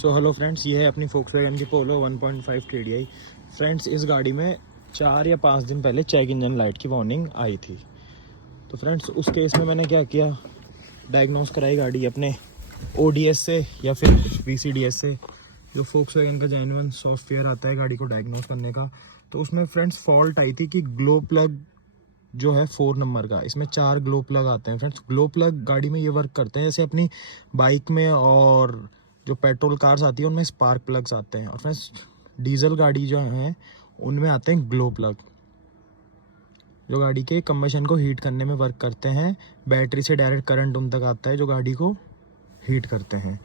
So hello friends, ये है अपनी फोक्सवैगन की पोलो 1.5 TDI। फ्रेंड्स, इस गाड़ी में 4 या 5 दिन पहले चेक इंजन लाइट की वार्निंग आई थी। तो फ्रेंड्स, उस केस में मैंने क्या किया, डायग्नोस कराई गाड़ी अपने ODS से या फिर VCDS से, जो फोक्सवैगन का जेन्युइन सॉफ्टवेयर आता है गाड़ी को डायग्नोस करने का। तो उसमें फ्रेंड्स फॉल्ट आई थी कि ग्लो प्लग जो है 4 नंबर का, इसमें 4 ग्लो प्लग आते हैं। फ्रेंड्स, ग्लो प्लग गाड़ी में ये वर्क करते हैं जैसे अपनी बाइक में और जो पेट्रोल कार्स आती है उनमें स्पार्क प्लग्स आते हैं। और फ्रेंड्स, डीजल गाड़ी जो है उनमें आते हैं ग्लो प्लग, जो गाड़ी के कंबशन को हीट करने में वर्क करते हैं। बैटरी से डायरेक्ट करंट उन तक आता है जो गाड़ी को हीट करते हैं।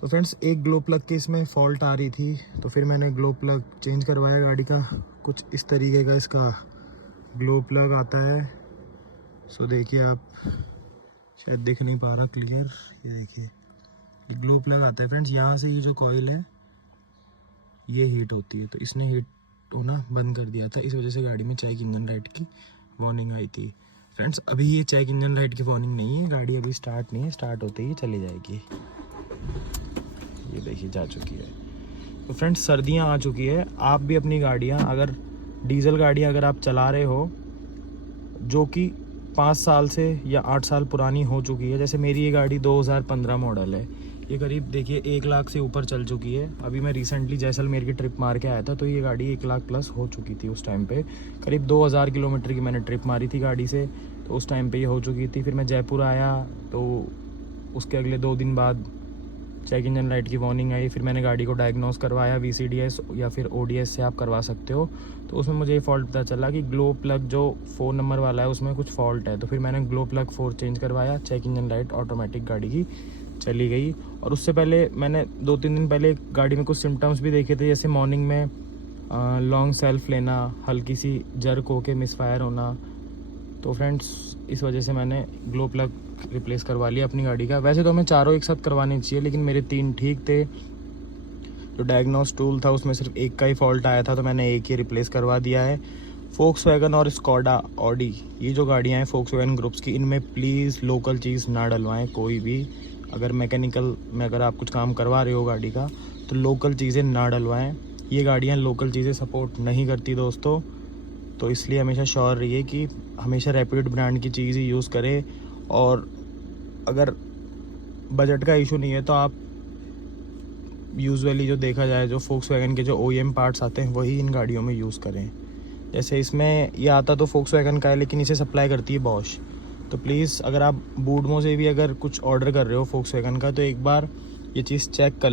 तो फ्रेंड्स, एक ग्लो प्लग की इसमें फॉल्ट आ रही थी, तो फिर मैंने ग्लो प्लग चेंज करवाया गाड़ी का। कुछ इस तरीके का इसका ग्लो प्लग आता है। सो देखिए, आप शायद देख नहीं पा रहा क्लियर, ये देखिए ग्लो प्लग आता है। फ्रेंड्स, यहाँ से ये जो कॉइल है ये हीट होती है, तो इसने हीट होना बंद कर दिया था। इस वजह से गाड़ी में चेक इंजन लाइट की वार्निंग आई थी। फ्रेंड्स, अभी ये चेक इंजन लाइट की वार्निंग नहीं है, गाड़ी अभी स्टार्ट नहीं है, स्टार्ट होते ही चली जाएगी। ये देखिए जा चुकी है। तो फ्रेंड्स, सर्दियाँ आ चुकी है। आप भी अपनी गाड़ियाँ, अगर डीजल गाड़ियाँ अगर आप चला रहे हो जो कि 5 साल से या 8 साल पुरानी हो चुकी है, जैसे मेरी ये गाड़ी 2015 मॉडल है, ये करीब देखिए 1 लाख से ऊपर चल चुकी है। अभी मैं रिसेंटली जैसलमेर की ट्रिप मार के आया था, तो ये गाड़ी 1 लाख प्लस हो चुकी थी उस टाइम पे। करीब 2000 किलोमीटर की मैंने ट्रिप मारी थी गाड़ी से, तो उस टाइम पे ये हो चुकी थी। फिर मैं जयपुर आया तो उसके अगले 2 दिन बाद चेक इंजन लाइट की वार्निंग आई। फिर मैंने गाड़ी को डायग्नोस करवाया VCDS या फिर ODS से आप करवा सकते हो। तो उसमें मुझे ये फॉल्ट पता चला कि ग्लो प्लग जो 4 नंबर वाला है उसमें कुछ फॉल्ट है। तो फिर मैंने ग्लो प्लग 4 चेंज करवाया, चेक इंजन लाइट ऑटोमेटिक गाड़ी की चली गई। और उससे पहले मैंने 2-3 दिन पहले गाड़ी में कुछ सिम्टम्स भी देखे थे, जैसे मॉर्निंग में लॉन्ग सेल्फ लेना, हल्की सी जर्क होके मिसफायर होना। तो फ्रेंड्स, इस वजह से मैंने ग्लो प्लग रिप्लेस करवा लिया अपनी गाड़ी का। वैसे तो हमें चारों एक साथ करवाने चाहिए, लेकिन मेरे 3 ठीक थे। जो डायग्नोस टूल था उसमें सिर्फ एक का ही फॉल्ट आया था, तो मैंने एक ही रिप्लेस करवा दिया है। फोक्सवैगन और स्कोडा, ऑडी, ये जो गाड़ियाँ हैं फोक्सवैगन ग्रुप्स की, इनमें प्लीज़ लोकल चीज़ ना डलवाएं कोई भी। अगर मैकेनिकल में अगर आप कुछ काम करवा रहे हो गाड़ी का, तो लोकल चीज़ें ना डलवाएं। ये गाड़ियाँ लोकल चीज़ें सपोर्ट नहीं करती दोस्तों। तो इसलिए हमेशा श्योर रहिए कि हमेशा रैपिड ब्रांड की चीज़ ही यूज़ करें। और अगर बजट का इशू नहीं है तो आप यूजुअली जो देखा जाए, जो फोक्सवैगन के जो OEM पार्ट्स आते हैं वही इन गाड़ियों में यूज़ करें। जैसे इसमें ये आता तो फोक्सवैगन का है, लेकिन इसे सप्लाई करती है बॉश। तो प्लीज़, अगर आप बूडमो से भी अगर कुछ ऑर्डर कर रहे हो फोक्सवैगन का, तो एक बार ये चीज़ चेक कर